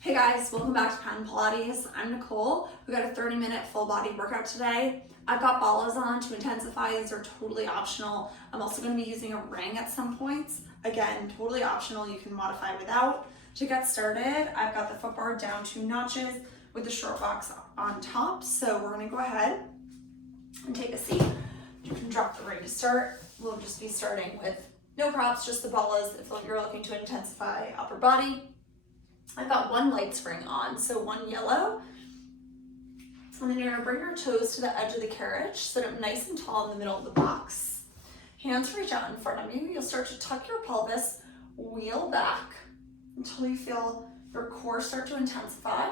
Hey guys, welcome back to Patton Pilates. I'm Nicole. We got a 30-minute full body workout today. I've got ballas on to intensify. These are totally optional. I'm also going to be using a ring at some points. Again, totally optional. You can modify without. To get started, I've got the foot bar down 2 notches with the short box on top. So we're going to go ahead and take a seat. You can drop the ring to start. We'll just be starting with no props, just the ballas if you're looking to intensify upper body. I've got 1 light spring on, so 1 yellow. And then you're gonna bring your toes to the edge of the carriage, sit up nice and tall in the middle of the box. Hands reach out in front of you. You'll start to tuck your pelvis, wheel back until you feel your core start to intensify.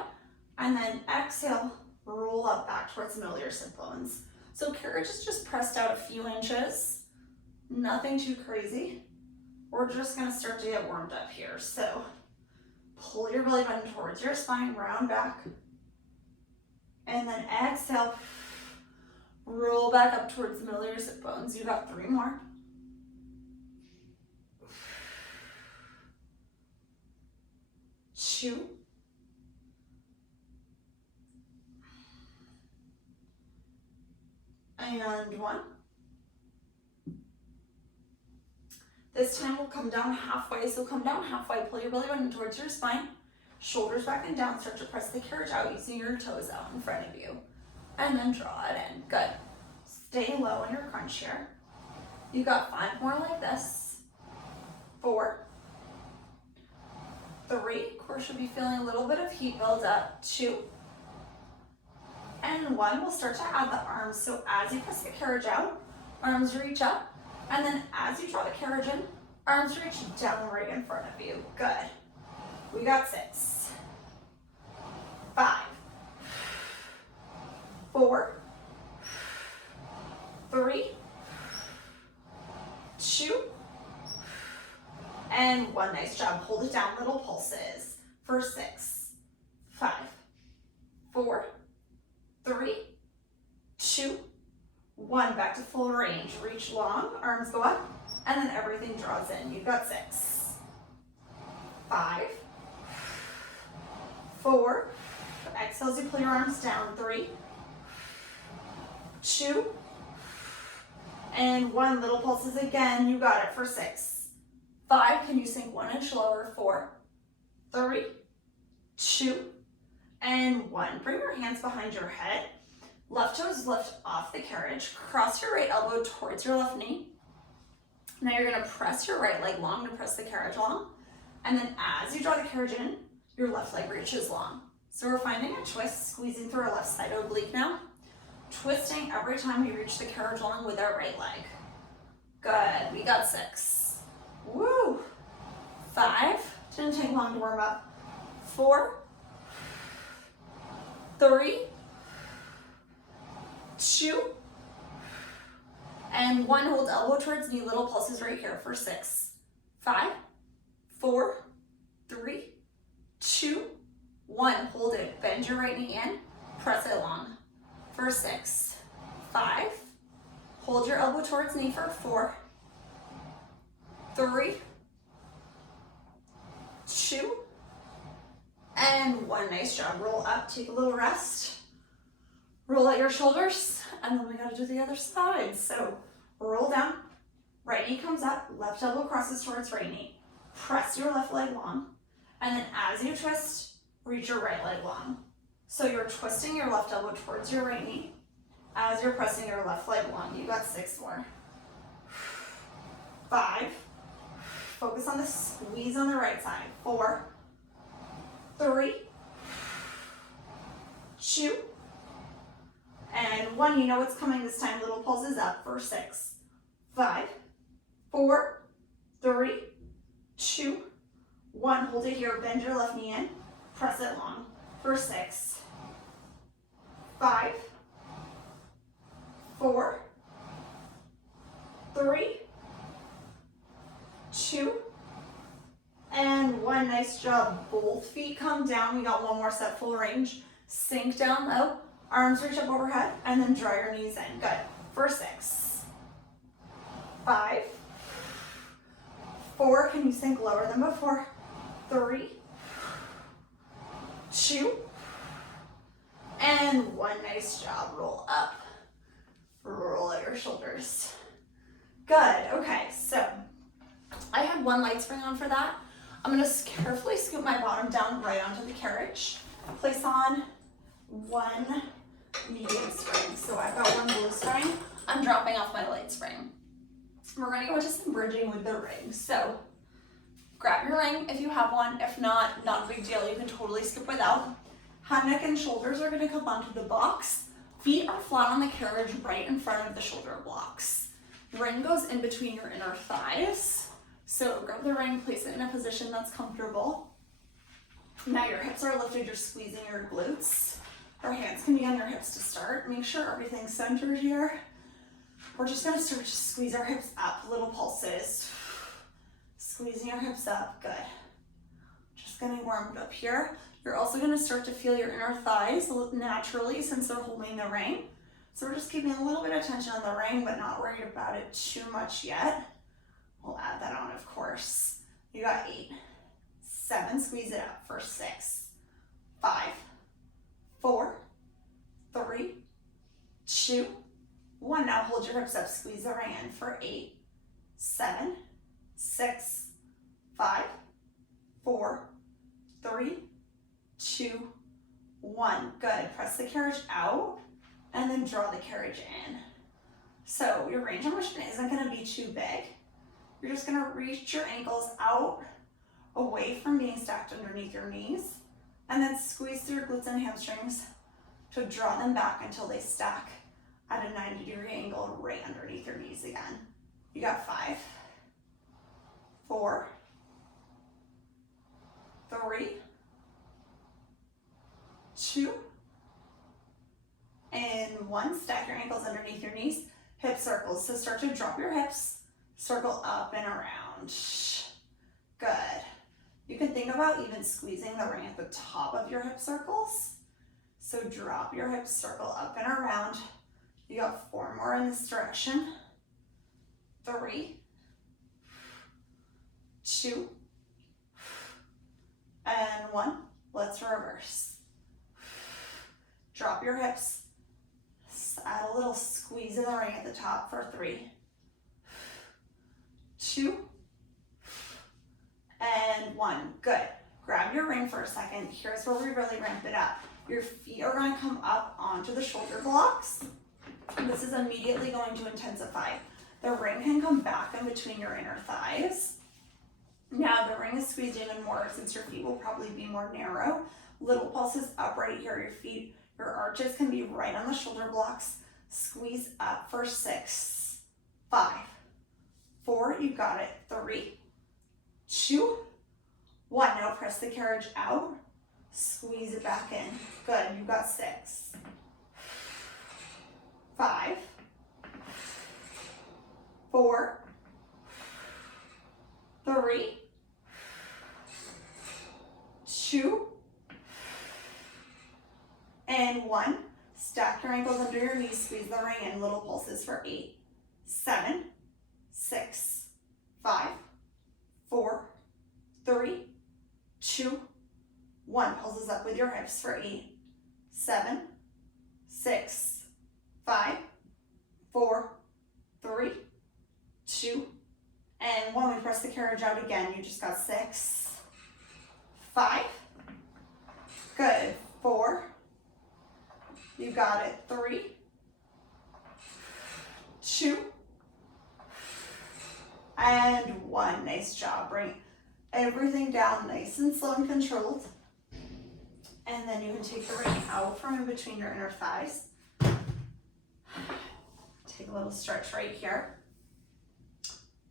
And then exhale, roll up back towards the middle of your sit bones. So carriage is just pressed out a few inches, nothing too crazy. We're just gonna start to get warmed up here. So pull your belly button towards your spine, round back. And then exhale, roll back up towards the middle of your sit bones. You got 3 more. Two. And 1. This time we'll come down halfway. So come down halfway, pull your belly button towards your spine, shoulders back and down, start to press the carriage out using your toes out in front of you. And then draw it in, good. Stay low in your crunch here. You got 5 more like this. 4, 3, core should be feeling a little bit of heat build up. 2, and 1. We'll start to add the arms. So as you press the carriage out, arms reach up. And then as you draw the carriage in, arms reach down right in front of you. Good. We got 6, 5, 4, 3, 2, and 1. Nice job. Hold it down, little pulses for 6, 5, 4, 3, 2, 1, back to full range. Reach long, arms go up, and then everything draws in. You've got 6, 5, 4, exhale as you pull your arms down. 3, 2, and 1. Little pulses again. You got it for 6, 5. Can you sink 1 inch lower? 4, 3, 2, and 1. Bring your hands behind your head. Left toes lift off the carriage. Cross your right elbow towards your left knee. Now you're gonna press your right leg long to press the carriage long. And then as you draw the carriage in, your left leg reaches long. So we're finding a twist, squeezing through our left side oblique now. Twisting every time we reach the carriage long with our right leg. Good, we got 6. Woo! 5, didn't take long to warm up. 4, 3, 2, and 1. Hold elbow towards knee, little pulses right here for 6, 5, 4, 3, 2, 1. Hold it. Bend your right knee in, press it long for 6, 5. Hold your elbow towards knee for 4, 3, 2, and 1. Nice job. Roll up, take a little rest. Roll out your shoulders, and then we gotta do the other side. So roll down, right knee comes up, left elbow crosses towards right knee. Press your left leg long, and then as you twist, reach your right leg long. So you're twisting your left elbow towards your right knee as you're pressing your left leg long. You got 6 more. 5, focus on the squeeze on the right side. 4, 3, 2, and 1. You know what's coming this time. Little pulses up for 6, 5, 4, 3, 2, 1. Hold it here. Bend your left knee in. Press it long for 6, 5, 4, 3, 2, and 1. Nice job. Both feet come down. We got 1 more set, full range. Sink down low. Arms reach up overhead, and then draw your knees in. Good. For 6, 5, 4. Can you sink lower than before? 3, 2, and 1. Nice job. Roll up. Roll out your shoulders. Good. Okay, so I had 1 light spring on for that. I'm going to carefully scoop my bottom down right onto the carriage. Place on 1 medium spring. So I've got 1 blue spring. I'm dropping off my light spring. We're going to go into some bridging with the ring. So grab your ring if you have one. If not, not a big deal. You can totally skip without. Head, neck, and shoulders are going to come onto the box. Feet are flat on the carriage right in front of the shoulder blocks. Ring goes in between your inner thighs. So grab the ring, place it in a position that's comfortable. Now your hips are lifted, you're squeezing your glutes. Our hands can be on your hips to start. Make sure everything's centered here. We're just gonna start to squeeze our hips up, little pulses. Squeezing your hips up, good. Just getting warmed up here. You're also gonna start to feel your inner thighs naturally since they're holding the ring. So we're just keeping a little bit of tension on the ring, but not worried about it too much yet. We'll add that on, of course. You got 8, 7, squeeze it up for 6, 5, 4, 3, 2, 1. Now hold your hips up, squeeze the ring in for 8, 7, 6, 5, 4, 3, 2, 1. Good. Press the carriage out and then draw the carriage in. So your range of motion isn't going to be too big. You're just going to reach your ankles out away from being stacked underneath your knees and then squeeze through your glutes and hamstrings to draw them back until they stack at a 90-degree angle right underneath your knees again. You got 5, 4, 3, 2, and 1. Stack your ankles underneath your knees. Hip circles. So start to drop your hips, circle up and around. Good. You can think about even squeezing the ring at the top of your hip circles. So drop your hips, circle up and around. You got 4 more in this direction. 3, 2, and 1. Let's reverse. Drop your hips. Add a little squeeze in the ring at the top for 3, 2, and 1. Good. Grab your ring for a second. Here's where we really ramp it up. Your feet are going to come up onto the shoulder blocks. This is immediately going to intensify. The ring can come back in between your inner thighs. Now the ring is squeezed even more since your feet will probably be more narrow. Little pulses up right here. Your feet, your arches can be right on the shoulder blocks. Squeeze up for 6, 5, 4, you got it. 3, 2, 1. Now press the carriage out. Squeeze it back in. Good, you got 6, 5, 4, 3, 2, and 1. Stack your ankles under your knees, squeeze the ring in, little pulses for 8, 7, 6, 5, 4, 3, 2, 1. Pulses up with your hips for 8, 7, 6, 5, 4, 3, 2, and 1. We press the carriage out again. You just got 6, 5, good, 4, you got it, 3, 2, and 1. Nice job. Bring everything down nice and slow and controlled. And then you can take the ring out from in between your inner thighs. Take a little stretch right here.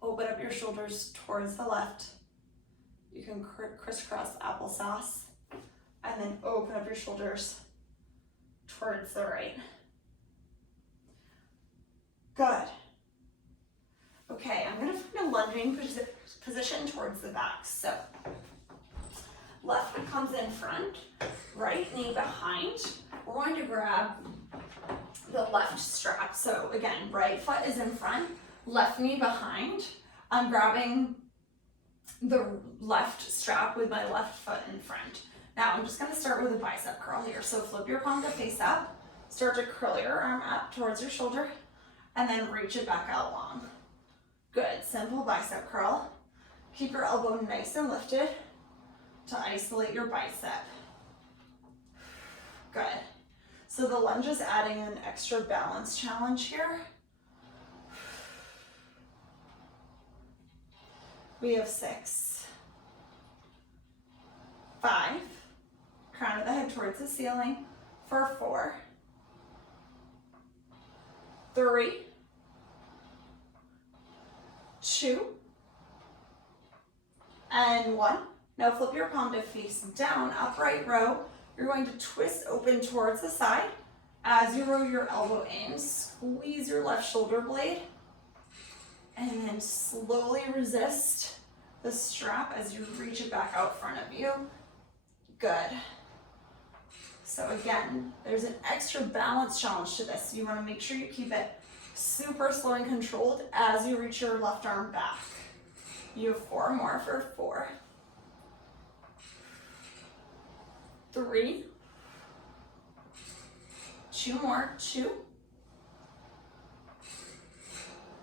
Open up your shoulders towards the left. You can crisscross applesauce. And then open up your shoulders towards the right. Good. Okay, I'm gonna find a lunging position towards the back. So, left foot comes in front, right knee behind. We're going to grab the left strap. So again, right foot is in front, left knee behind. I'm grabbing the left strap with my left foot in front. Now I'm just gonna start with a bicep curl here. So flip your palm to face up, start to curl your arm up towards your shoulder, and then reach it back out long. Good, simple bicep curl. Keep your elbow nice and lifted to isolate your bicep. Good. So the lunge is adding an extra balance challenge here. We have 6, 5, crown of the head towards the ceiling for 4, 3, 2, and 1. Now flip your palm to face down, upright row. You're going to twist open towards the side. As you row your elbow in, squeeze your left shoulder blade, and then slowly resist the strap as you reach it back out front of you. Good. So again, there's an extra balance challenge to this. You want to make sure you keep it super slow and controlled as you reach your left arm back. You have 4 more for 4, 3, 2 more, 2,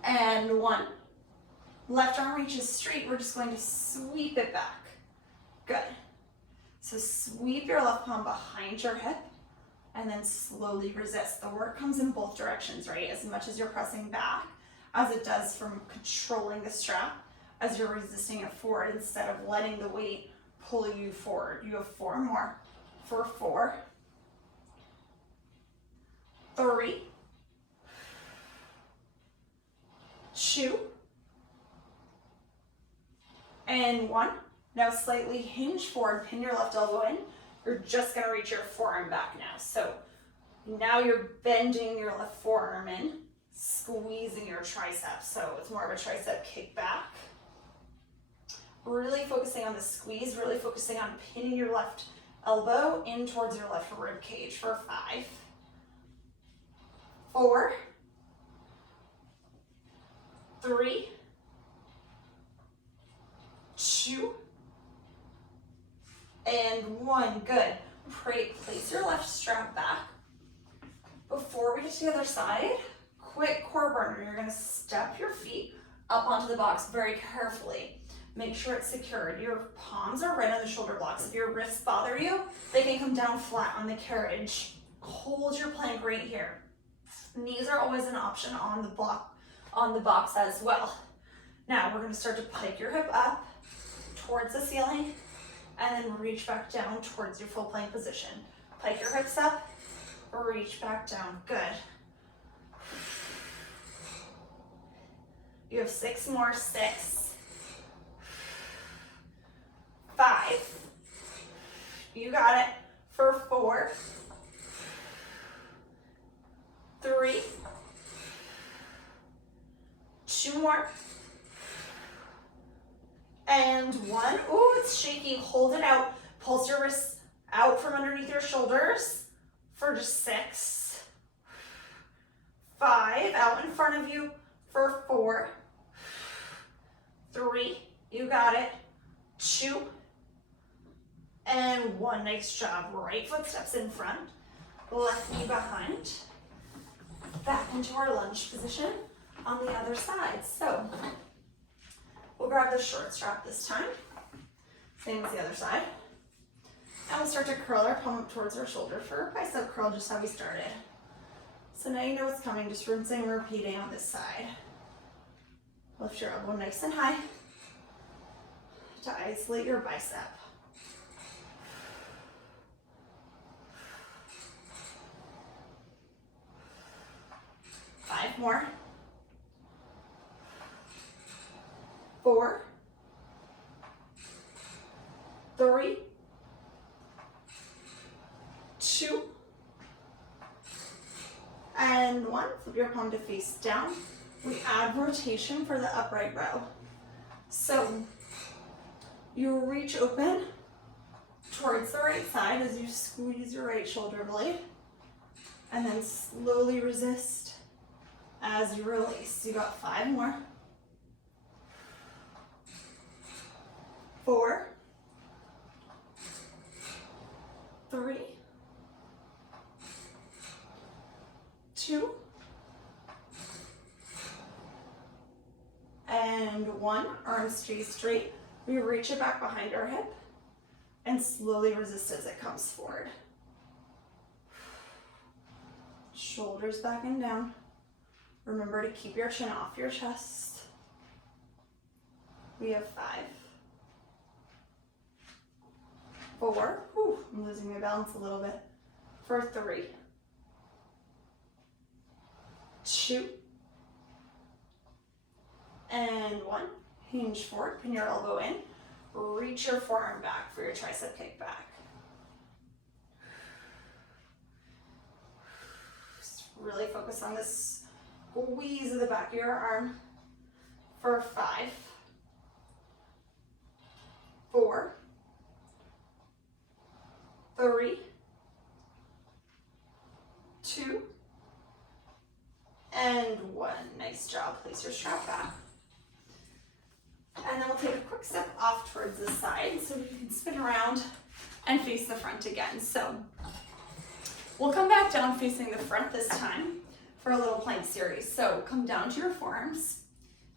and 1. Left arm reaches straight. We're just going to sweep it back. Good. So sweep your left palm behind your hip and then slowly resist. The work comes in both directions, right? As much as you're pressing back as it does from controlling the strap as you're resisting it forward instead of letting the weight pull you forward. You have 4 more for 4, 3, 2, and 1. Now slightly hinge forward, pin your left elbow in. You're just gonna reach your forearm back now. So now you're bending your left forearm in, squeezing your tricep. So it's more of a tricep kick back. Really focusing on the squeeze, really focusing on pinning your left elbow in towards your left rib cage for 5, 4, 3, 2, and 1. Good. Place your left strap back. Before we get to the other side, quick core burner. You're going to step your feet up onto the box very carefully. Make sure it's secured. Your palms are right on the shoulder blocks. If your wrists bother you, they can come down flat on the carriage. Hold your plank right here. Knees are always an option on the box as well. Now we're going to start to pike your hip up towards the ceiling and then reach back down towards your full plank position. Pike your hips up, reach back down. Good. You have 6 more. 6, 5, you got it, for 4, 3, 2 more, and 1. Ooh, it's shaky. Hold it out. Pulse your wrists out from underneath your shoulders for just 6, 5, out in front of you for 4, 3, you got it, 2, and 1. Nice job. Right foot steps in front, left knee behind. Back into our lunge position on the other side. So we'll grab the short strap this time, same as the other side. And we'll start to curl our palm up towards our shoulder for a bicep curl, just how we started. So now you know what's coming, just rinsing and repeating on this side. Lift your elbow nice and high to isolate your bicep. 5 more. 4, 3, 2, and 1. Flip your palm to face down. We add rotation for the upright row. So you reach open towards the right side as you squeeze your right shoulder blade, and then slowly resist as you release. You got 5 more. 4, one, arms stay straight. We reach it back behind our hip and slowly resist as it comes forward. Shoulders back and down. Remember to keep your chin off your chest. We have 5, 4, I'm losing my balance a little bit, for 3, 2, and 1. Hinge forward, pin your elbow in, reach your forearm back for your tricep kick back. Just really focus on this squeeze of the back of your arm for 5, 4, 3, 2, and 1. Nice job. Place your strap back. And then we'll take a quick step off towards the side so we can spin around and face the front again. So we'll come back down facing the front this time for a little plank series. So come down to your forearms.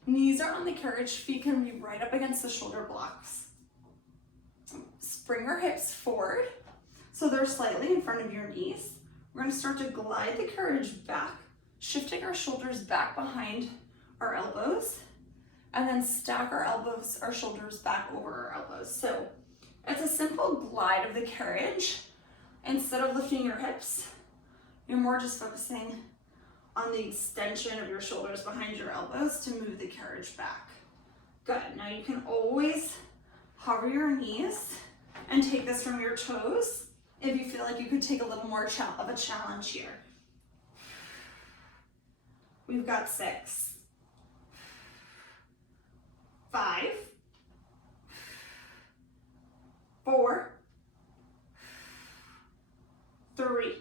Knees are on the carriage, feet can be right up against the shoulder blocks. Bring your hips forward so they're slightly in front of your knees. We're going to start to glide the carriage back, shifting our shoulders back behind our elbows, and then stack our elbows, our shoulders back over our elbows. So it's a simple glide of the carriage. Instead of lifting your hips, you're more just focusing on the extension of your shoulders behind your elbows to move the carriage back. Good. Now you can always hover your knees and take this from your toes if you feel like you could take a little more of a challenge here. We've got 6, 5, 4, 3,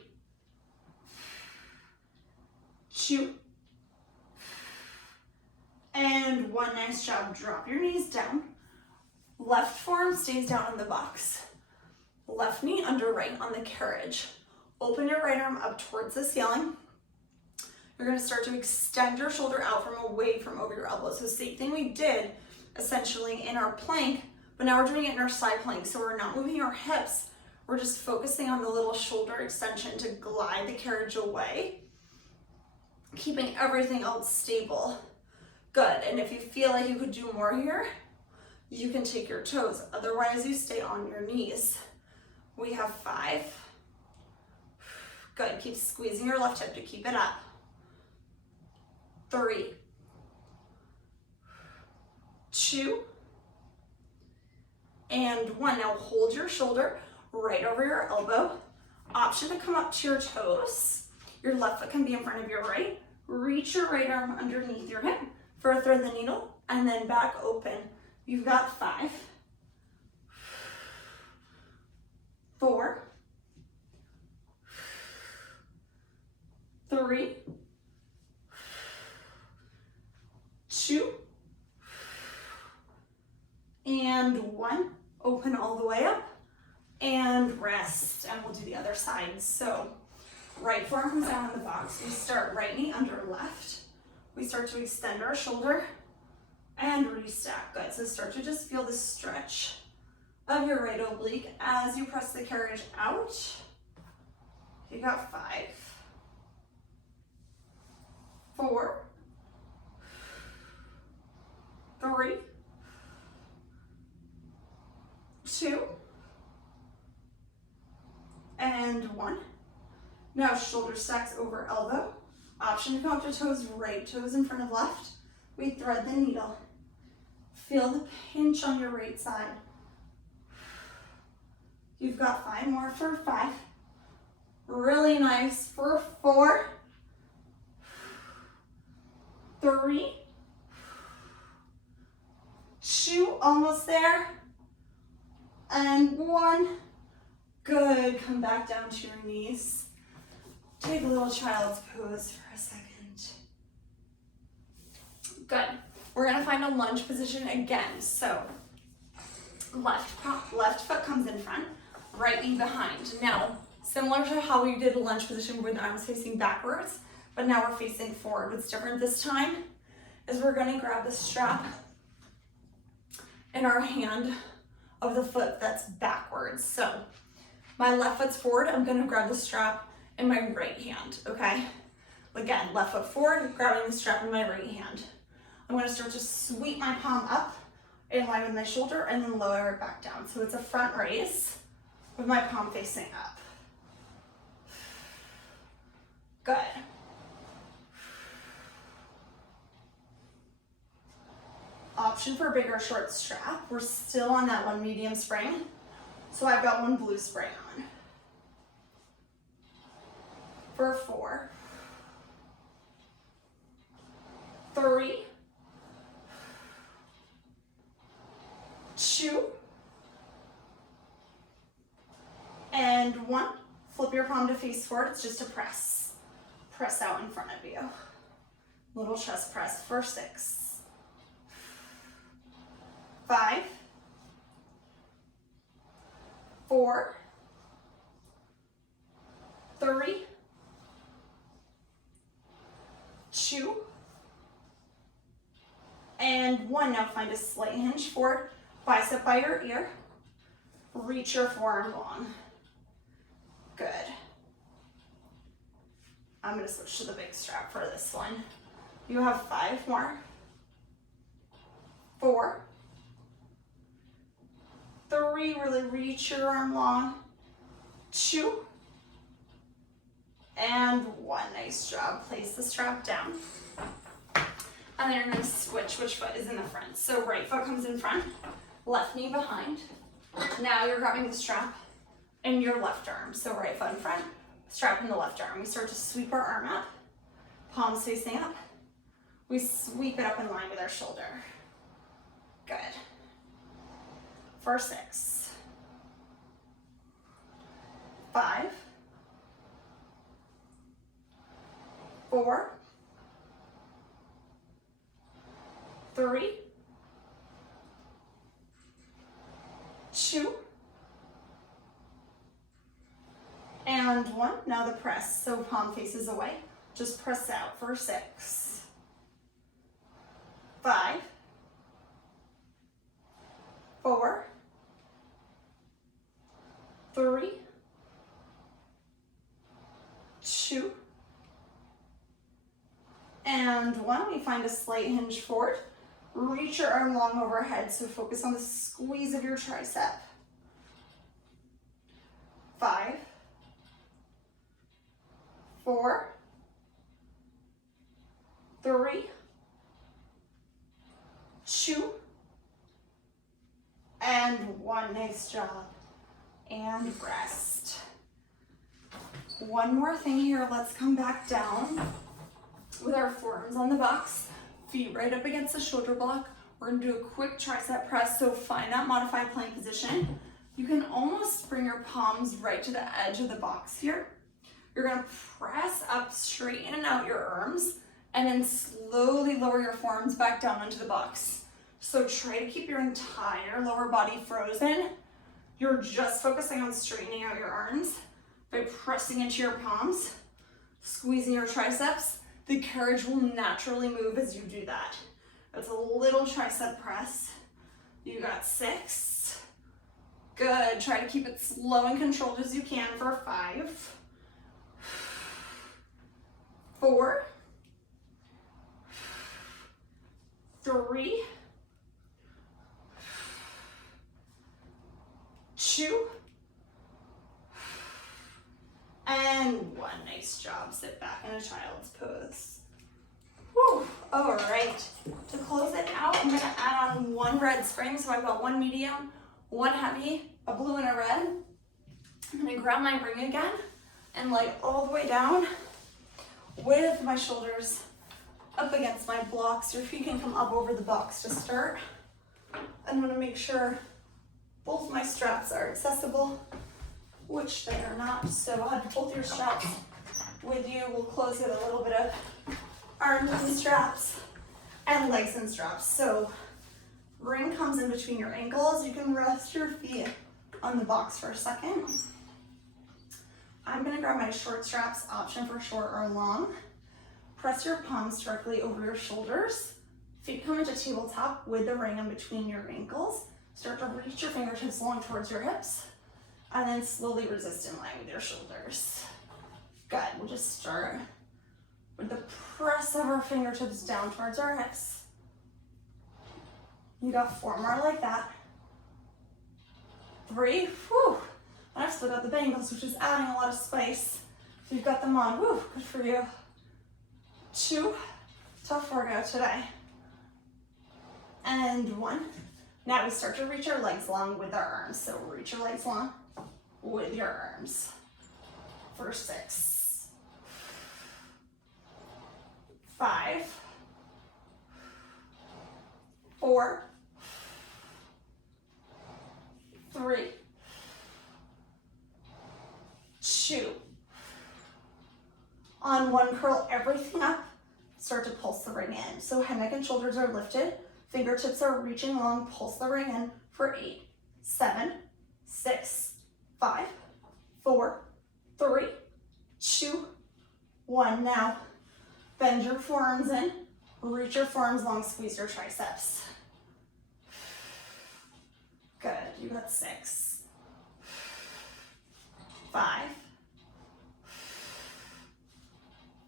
2, and 1. Nice job. Drop your knees down. Left forearm stays down in the box. Left knee under right on the carriage. Open your right arm up towards the ceiling. You're going to start to extend your shoulder out from away from over your elbows. So same thing we did essentially in our plank, but now we're doing it in our side plank. So we're not moving our hips. We're just focusing on the little shoulder extension to glide the carriage away, keeping everything else stable. Good. And if you feel like you could do more here, you can take your toes. Otherwise, you stay on your knees. We have 5. Good. Keep squeezing your left hip to keep it up. 3, 2, and 1. Now hold your shoulder right over your elbow. Option to come up to your toes. Your left foot can be in front of your right. Reach your right arm underneath your hip for a thread the needle, and then back open. You've got 5, 4, 3, 2, and 1. Open all the way up and rest, and we'll do the other side. So right forearm comes down in the box. We start right knee under left. We start to extend our shoulder and restack. Good. So start to just feel the stretch of your right oblique as you press the carriage out. You got 5, 4, 3, 2, and 1. Now shoulder stacks over elbow. Option to come up to toes, right toes in front of left. We thread the needle. Feel the pinch on your right side. You've got 5 more for 5. Really nice for 4, 3, 2, almost there, and 1. Good. Come back down to your knees. Take a little child's pose for a second. Good. We're gonna find a lunge position again. So left foot comes in front, right knee behind. Now, similar to how we did a lunge position when I was facing backwards, but now we're facing forward. What's different this time is we're gonna grab the strap in our hand of the foot that's backwards. So my left foot's forward, I'm gonna grab the strap in my right hand, okay? Again, left foot forward, grabbing the strap in my right hand. I'm gonna start to sweep my palm up in line with my shoulder and then lower it back down. So it's a front raise with my palm facing up. Good. Option for a bigger short strap. We're still on that one medium spring. So I've got one blue spring on. For 4, 3, 2, and 1. Flip your palm to face forward. It's just a press. Press out in front of you. Little chest press for 6, 5, 4, 3, 2, and 1. Now find a slight hinge forward, bicep by your ear. Reach your forearm long. Good. I'm going to switch to the big strap for this one. You have 5 more. 4, 3, really reach your arm long. 2, and 1. Nice job. Place the strap down. And then you're going to switch which foot is in the front. So right foot comes in front, left knee behind. Now you're grabbing the strap in your left arm. So right foot in front, strap in the left arm. We start to sweep our arm up, palms facing up. We sweep it up in line with our shoulder. Good. For 6, 5, 4, 3, 2, and 1. Now the press, so palm faces away. Just press out for 6, 5, 4, 3, 2, and 1. We find a slight hinge forward. Reach your arm long overhead, so focus on the squeeze of your tricep. 5, 4, 3, 2, and 1. Nice job. And rest. One more thing here. Let's come back down with our forearms on the box, feet right up against the shoulder block. We're gonna do a quick tricep press, so find that modified plank position. You can almost bring your palms right to the edge of the box here. You're gonna press up, straighten out your arms, and then slowly lower your forearms back down onto the box. So try to keep your entire lower body frozen. You're just focusing on straightening out your arms by pressing into your palms, squeezing your triceps. The carriage will naturally move as you do that. That's a little tricep press. You got 6. Good. Try to keep it slow and controlled as you can for 5, 4, 3, 2, and 1. Nice job. Sit back in a child's pose. Whew. All right. To close it out, I'm going to add on 1 red spring. So I've got 1 medium, 1 heavy, a blue and a red. I'm going to grab my ring again and lay all the way down with my shoulders up against my blocks. Your feet can come up over the box to start. I'm going to make sure both my straps are accessible, which they are not. So I'll have both your straps with you. We'll close with a little bit of arms and straps and legs and straps. So ring comes in between your ankles. You can rest your feet on the box for a second. I'm gonna grab my short straps, option for short or long. Press your palms directly over your shoulders. Feet come into tabletop with the ring in between your ankles. Start to reach your fingertips long towards your hips, and then slowly resist in line with your shoulders. Good, we'll just start with the press of our fingertips down towards our hips. You got 4 more like that. 3, whew. And I've still got the bangles, which is adding a lot of spice. So you've got them on, whew, good for you. 2, tough workout today. And 1. Now we start to reach our legs long with our arms. So reach your legs long with your arms. For 6, 5, 4, 3, 2. On 1, curl everything up. Start to pulse the ring in. So head, neck, and shoulders are lifted. Fingertips are reaching long. Pulse the ring in for 8, 7, 6, 5, 4, 3, 2, 1. Now, bend your forearms in. Reach your forearms long. Squeeze your triceps. Good. You got 6, 5,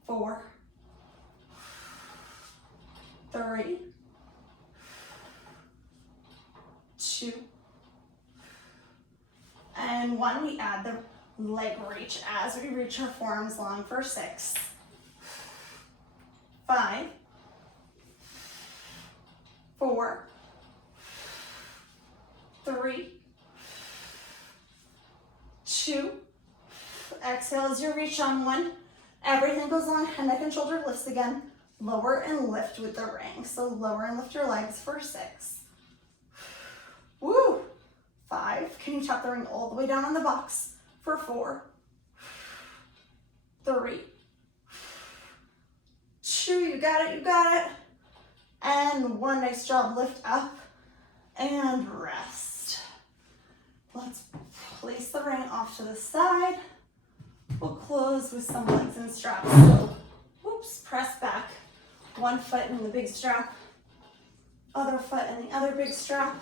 4, 3, 2, and 1. We add the leg reach as we reach our forearms long for 6, 5, 4, 3, 2. Exhale as you reach on 1. Everything goes long, head, neck, and shoulder lifts again. Lower and lift with the ring. So lower and lift your legs for 6. Woo! 5. Can you tap the ring all the way down on the box for 4, 3, 2. You got it, you got it. And 1. Nice job. Lift up and rest. Let's place the ring off to the side. We'll close with some legs and straps. So, whoops, press back. 1 foot in the big strap, other foot in the other big strap.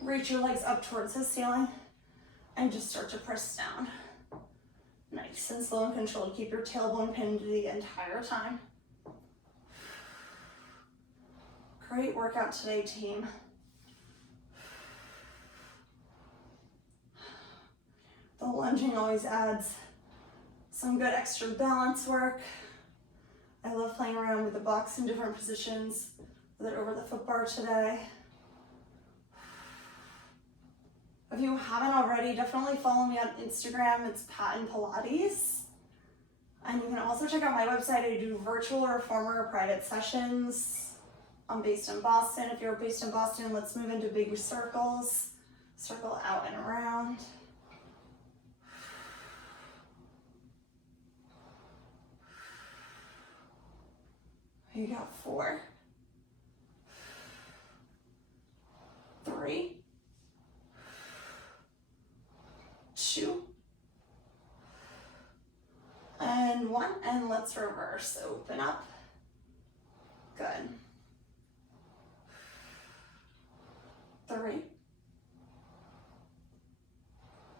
Reach your legs up towards the ceiling and just start to press down. Nice and slow and controlled. Keep your tailbone pinned the entire time. Great workout today, team. The lunging always adds some good extra balance work. I love playing around with the box in different positions with it over the foot bar today. If you haven't already, definitely follow me on Instagram. It's Patton Pilates. And you can also check out my website. I do virtual reformer private sessions. I'm based in Boston. If you're based in Boston, let's move into big circles. Circle out and around. You got 4, 3, 2, and 1. And let's reverse. Open up. Good. 3,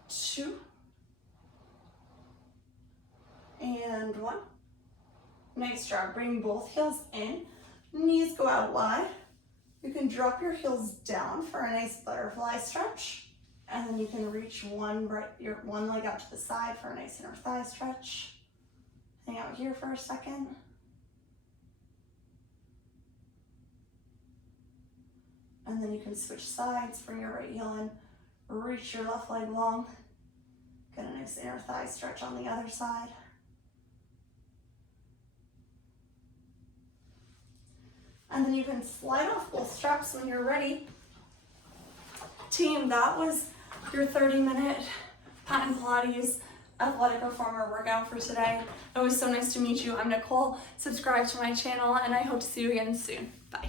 2, and 1. Nice job. Bring both heels in. Knees go out wide. You can drop your heels down for a nice butterfly stretch. And then you can reach one leg out to the side for a nice inner thigh stretch. Hang out here for a second. And then you can switch sides. Bring your right heel in. Reach your left leg long. Get a nice inner thigh stretch on the other side. And then you can slide off both straps when you're ready. Team, that was your 30-minute Patton Pilates athletic reformer workout for today. It was so nice to meet you. I'm Nicole. Subscribe to my channel, and I hope to see you again soon. Bye.